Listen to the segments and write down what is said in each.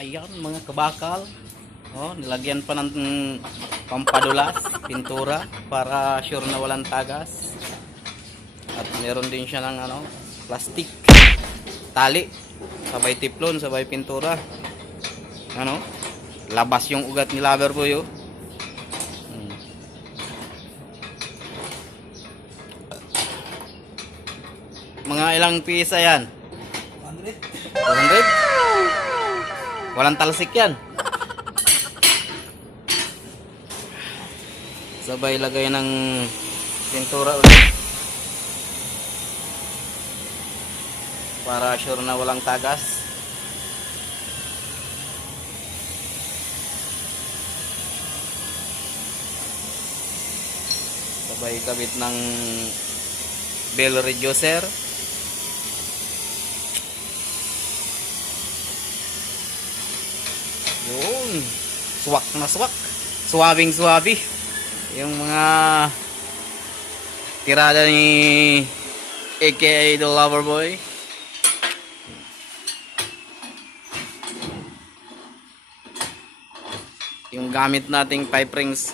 Ayan mga kabakal. Oh, nilagyan pa ng pampadulas, pintura para sure na walang tagas. At meron din siya ng ano, plastic, tali, sabay tiplon, sabay pintura. Ano? Labas yung ugat ni Loverboy oh. Mga ilang pisa yan? 100. 200? Walang talsik yan. Sabay lagay ng pintura ulit para sure na walang tagas. Sabay kabit ng bell reducer. Yun, swak na swak, suwabing suwabi yung mga tirada ni aka The Loverboy. Yung gamit nating pipe rings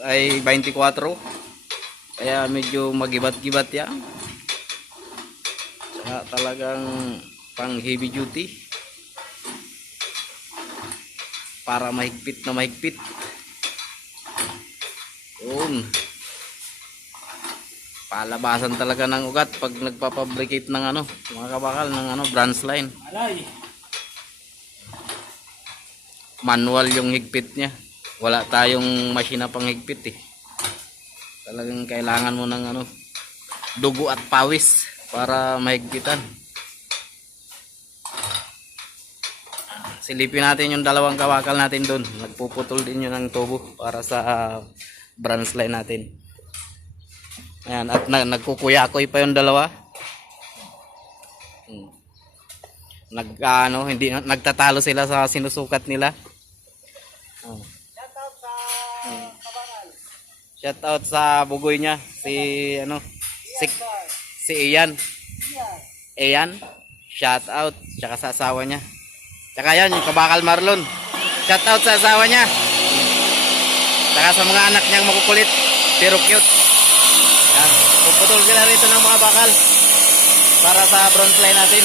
ay 24, kaya medyo magibat-gibat yan. Kaya talagang pang heavy duty para mahigpit na mahigpit. Yun, palabasan talaga ng ugat pag nagpapabricate ng ano, mga kabakal, ng ano, branch line. Alay. Manual yung higpit niya, wala tayong masina pang higpit eh. Talagang kailangan mo ng ano, dugo at pawis para mahigpitan. Silipin natin yung dalawang kabakal natin doon, nagpuputol din yun ng tubo para sa branch line natin. Ayan, at nagkukuyakoy pa yung dalawa. Hindi nagtatalo sila sa sinusukat nila. Shout out sa kabakal. Shout out sa bugoy niya, si ano, si Ian. Ian, shout out, tsaka sa asawa niya. Tsaka yan, yung kabakal Marlon. Shout out sa asawa niya. Tsaka sa mga anak niyang makukulit pero cute. Yan, puputol sila rito ng mga bakal para sa front line natin.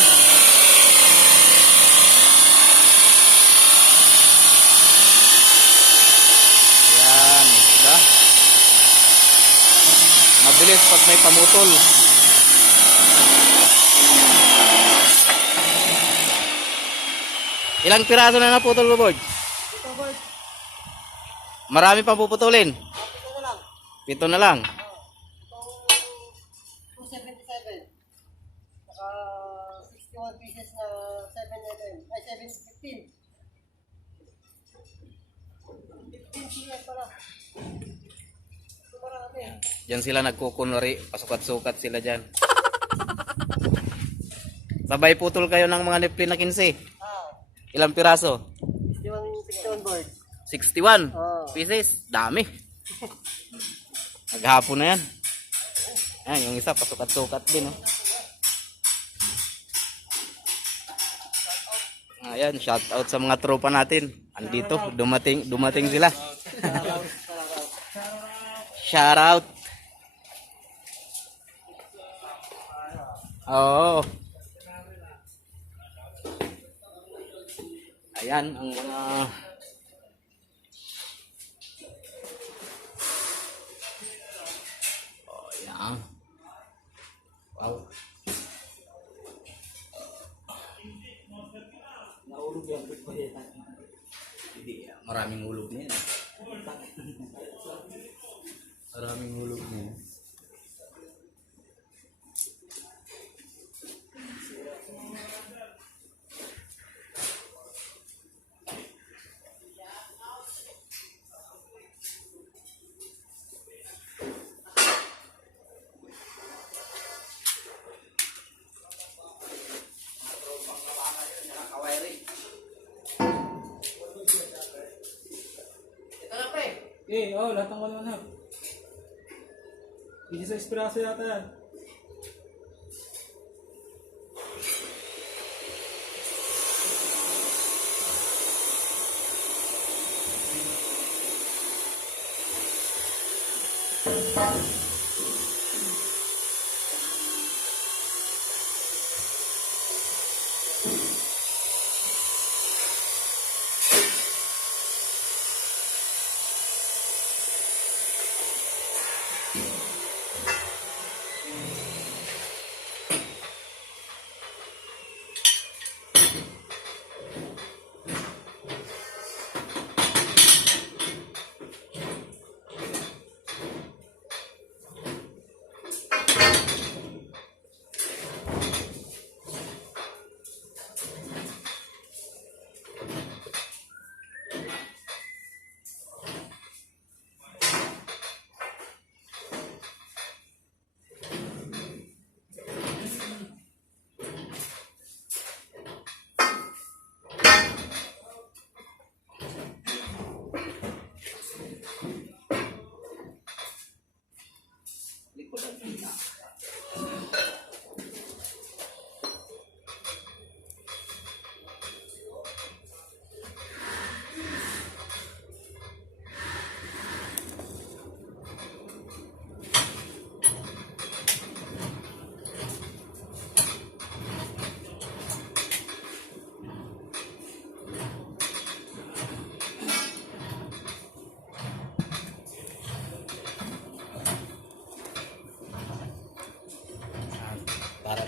Yan, diba? Mabilis pag may pamutol. Ilang piraso na naputol mo, Board? Ito boy. Marami pang puputulin. Ito na lang. 7 na lang. Ito 277. Saka 61 pieces na 7 mm. Ay 715. 15 cm pala. Ito marami. Diyan sila nagkukunwari, pasukat-sukat sila dyan. Sabay putol kayo ng mga nipli na 15. Ilang piraso? 61 board. 61 Oh. pieces. Dami. Maghapon na yan. Ayan, yung isa pasukat-sukat din. Oh. Ayan, shout out sa mga tropa natin. Andito, dumating sila. Shout out. Oo. Ayan ang mga ayan. Wow. Naulog yung pagpahitan. Hindi, maraming hulog niya. Maraming hulog niya. Lahat ng 1.5. 16 piraso yata yan.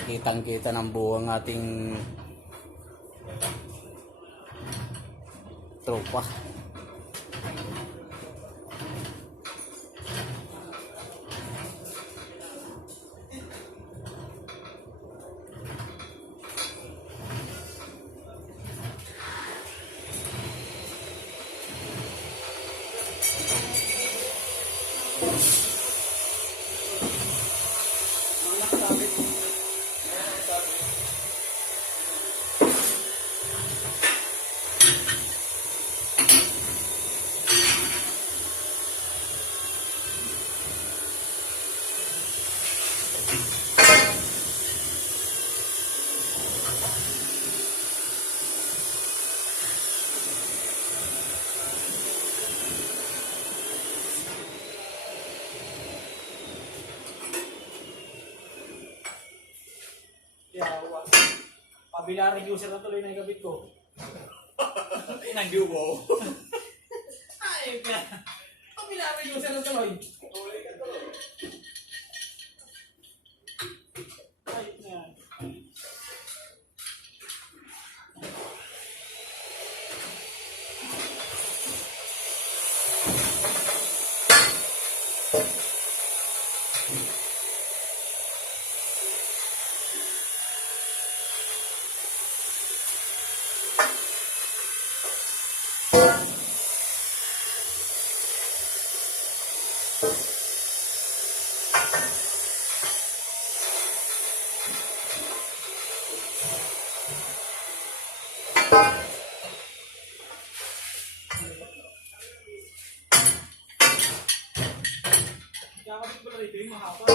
kitang-kita ng buwang ating tropa. Yawa. Pabilaring user na tuloy na igabit ko. Inagyo mo. Ay, ka. Pabilaring user na tuloy. Ay, na. Kakabit ko na rito yung mahaba.